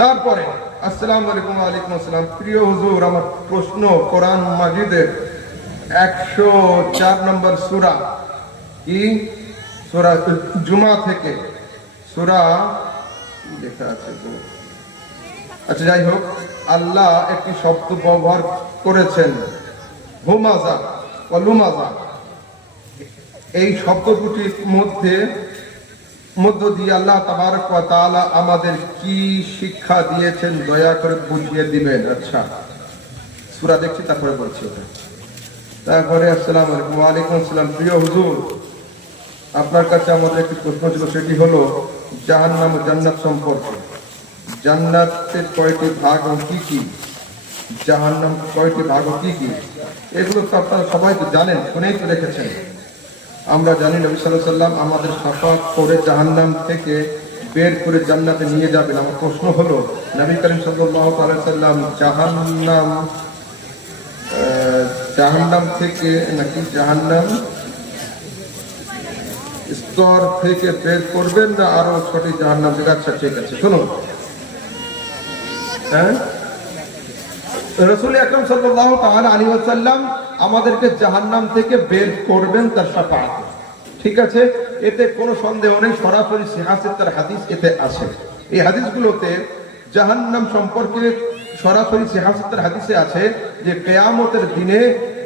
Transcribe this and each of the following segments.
তারপরে আসসালামু আলাইকুম। ওয়ালাইকুম আসসালাম। প্রিয় হুজুর, আমার প্রশ্ন, কোরআন মাজিদের 104 নম্বর সূরা, কি সূরা জুমা থেকে, সূরা লেখা আছে, আচ্ছা যাই হোক, আল্লাহ একটি শব্দ ব্যবহার করেছেন, হুমাজা ও লুমাজা। এই শব্দ দুটির মধ্য দিয়ে আল্লাহ তাবারক ওয়া তাআলা আমাদের কি শিক্ষা দিয়েছেন দয়া করে বুঝিয়ে দিবেন। আচ্ছা, সূরা দেখছি তারপরে বলছি ওটা। তারপরে আসসালামু আলাইকুম। ওয়া আলাইকুম আসসালাম। প্রিয় হুজুর, আপনার কাছে আমাদের একটি প্রশ্ন ছিল, সেটি হলো জাহান্নাম ও জান্নাত সম্পর্কে। জান্নাতের কয়টি ভাগ ও কি কি, জাহান্নাম কয়টি ভাগ ও কি কি, এগুলো তো আপনারা সবাই তো জানেন, শুনেই তো রেখেছেন। আমরা জানি নবী সাল্লাল্লাহু আলাইহি ওয়াসাল্লাম আমাদের শাফাত করে জাহান্নাম থেকে বের করে জান্নাতে নিয়ে যাবেন। আমার প্রশ্ন হলো, নবী করিম সাল্লাল্লাহু আলাইহি ওয়াসাল্লাম জাহান্নাম থেকে নাকি জাহান্নাম স্তর থেকে বের করবেন না আরো সঠিক জাহান্নাম থেকে? আচ্ছা ঠিক আছে, শুনুন। রাসূল আকরাম সাল্লাল্লাহু তাআলা আলাইহি ওয়াসাল্লাম আমাদেরকে জাহান্নাম থেকে বের করবেন তার শাফাআত, ঠিক আছে, এতে কোনো সন্দেহ নেই। সরাসরি সিহাসিতার হাদিস এতে আছে। এই হাদিসগুলোতে জাহান্নাম সম্পর্কে সরাসরি সিহাসিতার হাদিসে আছে যে কিয়ামতের দিনে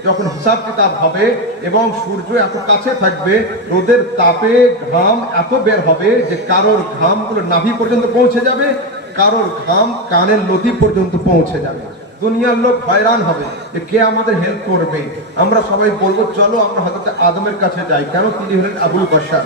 যখন হিসাব কিতাব হবে এবং সূর্য এত কাছে থাকবে, রোদের তাপে ঘাম এত বের হবে যে কারোর ঘামগুলো নাভি পর্যন্ত পৌঁছে যাবে, কারোর ঘাম কানের লতি পর্যন্ত পৌঁছে যাবে। দুনিয়ার লোক হয়রান হবে যে কে আমাদের হেল্প করবে। আমরা সবাই বলবো চলো আমরা হযরত আদমের কাছে যাই। কেন? তিনি হলেন আবুল বাশার,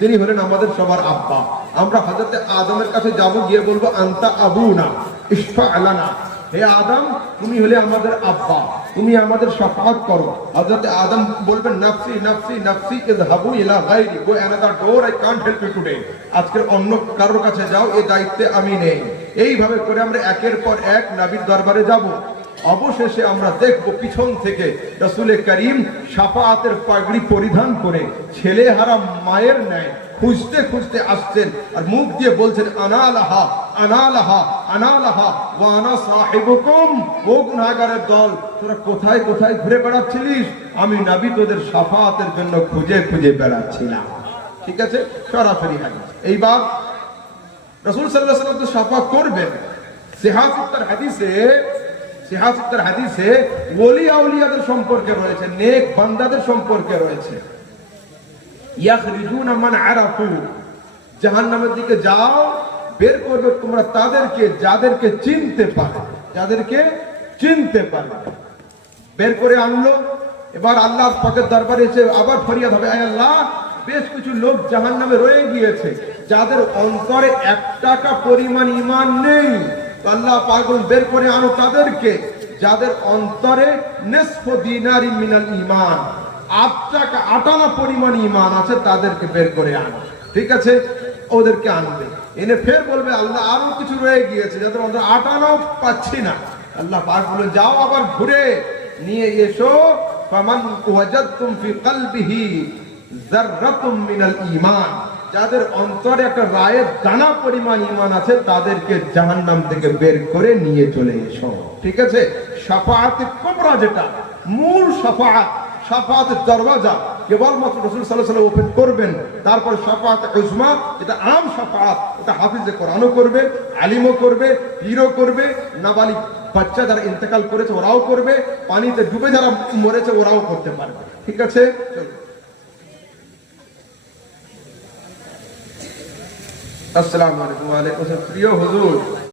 তিনি হলেন আমাদের সবার আব্বা। আমরা হযরত আদমের কাছে যাব, গিয়ে বলবো আনতা আবুনা ইশফা লানা, হে আদম তুমি হলে আমাদের আব্বা, তুমি আমাদের শাফাআত করো। হযরত আদম বলবেন নাফসি নাফসি নাফসি, ইযহাবু ইলা গায়রি, গো another door, I can't help you today. আজকে অন্য কারোর কাছে যাও, এই দায়িত্বে আমি নেই। এইভাবে করে আমরা একের পর এক নবীর দরবারে যাব। অবশেষে আমরা দেখব পিছন থেকে রাসূল করিম শাফাআতের পাগড়ি পরিধান করে ছেলে হারা মায়ের ন্যায় খুঁজতে খুঁজতে আসছেন, আর মুখ দিয়ে বলছেন আনা লাহা আনা লাহা আনা লাহা ওয়া আনা সাহিবুকুম। ও গুনাহগারের দল, তোরা কোথায় কোথায় ঘুরে বেড়াচ্ছিলিস? আমি নবী তোদের শাফাআতের জন্য খুঁজে খুঁজে বেড়াচ্ছিলাম। ঠিক আছে, সরাসরি হাদিস। এইবার রাসূল সাল্লাল্লাহু আলাইহি ওয়াসাল্লাম তো শাফাআত করবেন। সিহাসিতার হাদিসে ওলি আউলিয়াদের সম্পর্কে রয়েছে, নেক বান্দাদের সম্পর্কে রয়েছে। ইয়াখরিজুনা মান আরাফু, জাহান্নামের দিকে যাও, বের করবে তোমরা তাদেরকে যাদেরকে চিনতে পারে, যাদেরকে চিনতে পারে। বের করে আনলো। এবার আল্লাহর পাকের দরবারে এসে আবার ফরিয়াদ হবে, আয় আল্লাহ, বেশ কিছু লোক জাহান্নামে রয়ে গিয়েছে যাদের অন্তরে 1 টাকা পরিমাণ ঈমান নেই। আল্লাহ পাক বের করে আনো তাদেরকে যাদের অন্তরে নিসফ দিনারি মিনাল ঈমান, 8 টাকা 8 আনা পরিমাণ ঈমান আছে, তাদেরকে বের করে আনো। ঠিক আছে, ওদেরকে আনবে, এনে ফের বলবে আল্লাহ আরো কিছু রয়ে গিয়েছে যাদের অন্তরে 8 আনাও পাচ্ছি না। আল্লাহ পাক বলে যাও আবার ঘুরে নিয়ে এসো, ফামান ওয়াজাদতুম ফি কলবিহি যাররাতুম মিনাল ঈমান, যাদের অন্তরে একটা রায়ের দানা পরিমাণ ঈমান আছে তাদেরকে জাহান্নাম থেকে বের করে নিয়ে চলে এসো। ঠিক আছে, শাফাআতে কুবরা যেটা মূল শাফাআত, শাফাআতের দরওয়াজা কেবলমাত্র রাসূল সাল্লাল্লাহু আলাইহি ওয়াসাল্লাম ওপেন করবেন। তারপর শাফাআতে উজমা, এটা আম শাফাআত, এটা হাফিজে কোরআনও করবে, আলিমও করবে, পীরও করবে, নাবালিগ বাচ্চা যারা ইন্তেকাল করেছে ওরাও করবে, পানিতে ডুবে যারা মরেছে ওরাও করতে পারবে। ঠিক আছে, চলো। আসসালামু আলাইকুম। ওয়া আলাইকুম আসসালাম। প্রিয় হুজুর,